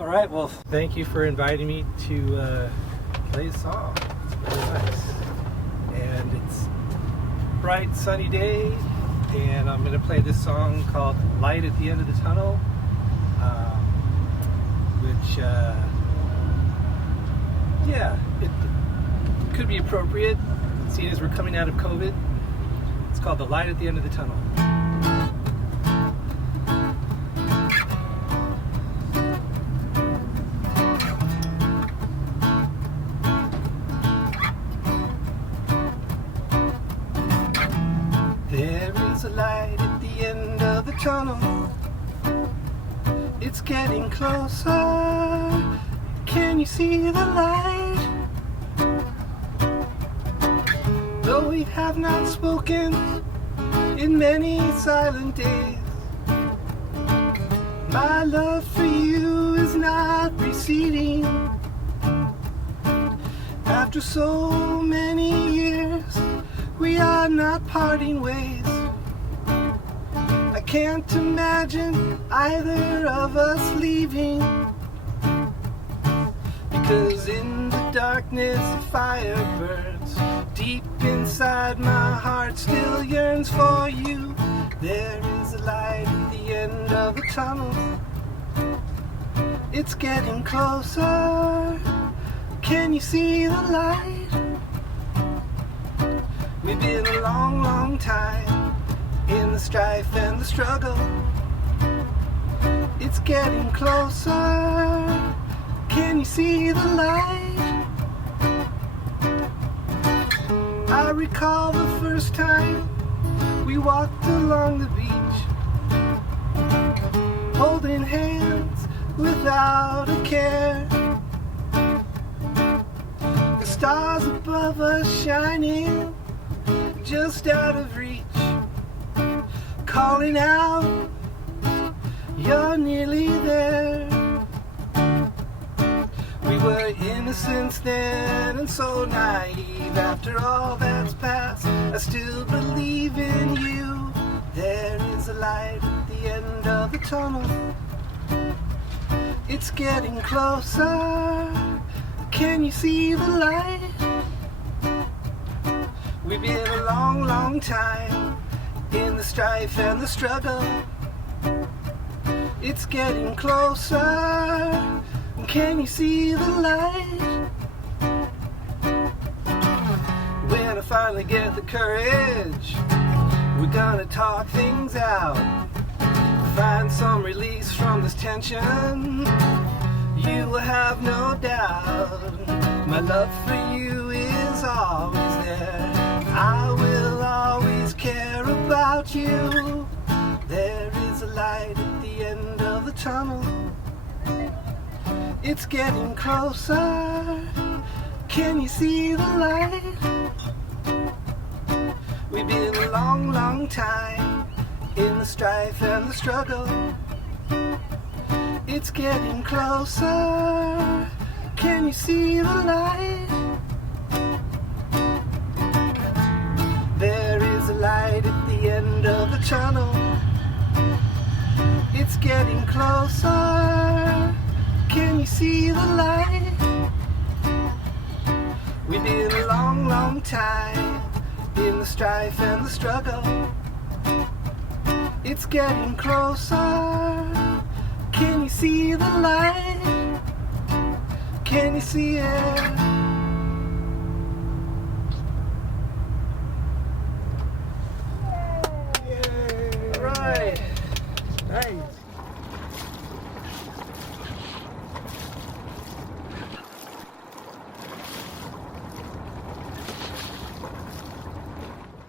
All right, well, thank you for inviting me to play a song. It's really nice. And it's a bright, sunny day, and I'm going to play this song called Light at the End of the Tunnel, which, it could be appropriate, seeing as we're coming out of COVID. It's called The Light at the End of the Tunnel. There is a light at the end of the tunnel. It's getting closer. Can you see the light? Though we have not spoken in many silent days, my love for you is not receding. After so many years, we are not parting ways. I can't imagine either of us leaving, because in the darkness a fire burns. Deep inside my heart still yearns for you. There is a light at the end of the tunnel. It's getting closer. Can you see the light? We've been a long, long time in the strife and the struggle. It's getting closer. Can you see the light? I recall the first time we walked along the beach, holding hands without a care. The stars above us shining just out of reach, calling out, you're nearly there. We were innocents then and so naive. After all that's past, I still believe in you. There is a light at the end of the tunnel. It's getting closer. Can you see the light? We've been a long, long time in the strife and the struggle. It's getting closer. Can you see the light? When I finally get the courage, we're gonna talk things out, find some release from this tension. You will have no doubt my love for you is always there. I will always care about you. There is a light at the end of the tunnel. It's getting closer. Can you see the light? We've been a long, long time in the strife and the struggle. It's getting closer. Can you see the light? There is a light at the end of the tunnel. It's getting closer. Can you see the light? We've been a long, long time in the strife and the struggle. It's getting closer. Can you see the light? Can you see it? Yay! All right. Nice.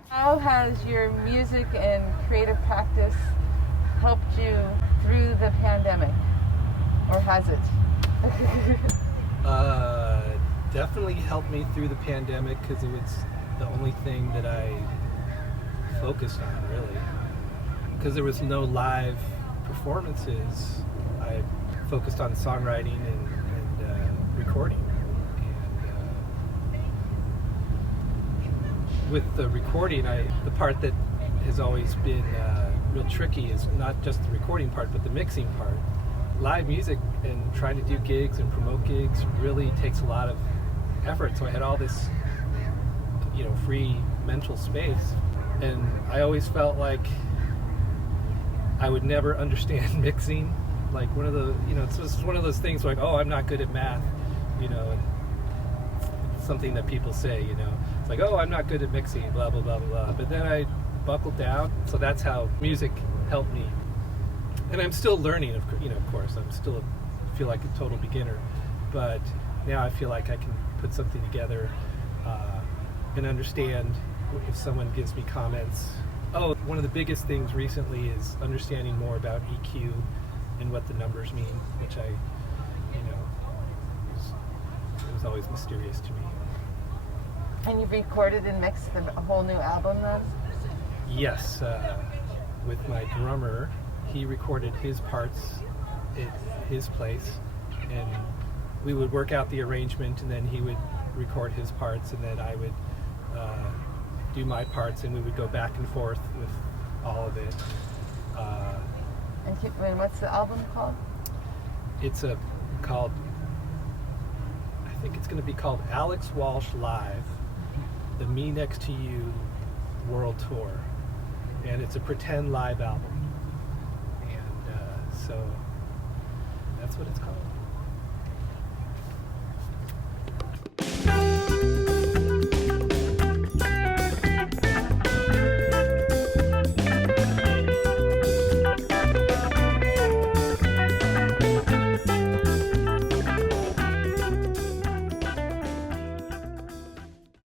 How has your music and creative practice helped you through the pandemic? Or has it? Definitely helped me through the pandemic because it was the only thing that I focused on, really. Because there was no live performances, I focused on songwriting and recording. With the recording, the part that has always been real tricky is not just the recording part, but the mixing part. live music and trying to do gigs and promote gigs really takes a lot of effort. So I had all this, free mental space, and I always felt like I would never understand mixing. Like it's just one of those things like, oh, I'm not good at math, and something that people say, it's like, oh, I'm not good at mixing, blah, blah, blah, blah. But then I buckled down, so that's how music helped me. And I'm still learning, of course. I'm still feel like a total beginner, but now I feel like I can put something together and understand if someone gives me comments. Oh, one of the biggest things recently is understanding more about EQ and what the numbers mean, which it was always mysterious to me. And you've recorded and mixed a whole new album then? Yes, with my drummer. He recorded his parts at his place, and we would work out the arrangement, and then he would record his parts, and then I would do my parts, and we would go back and forth with all of it. And what's the album called? It's called, I think it's going to be called Alex Walsh Live, the Me Next to You World Tour, and it's a pretend live album, and so that's what it's called.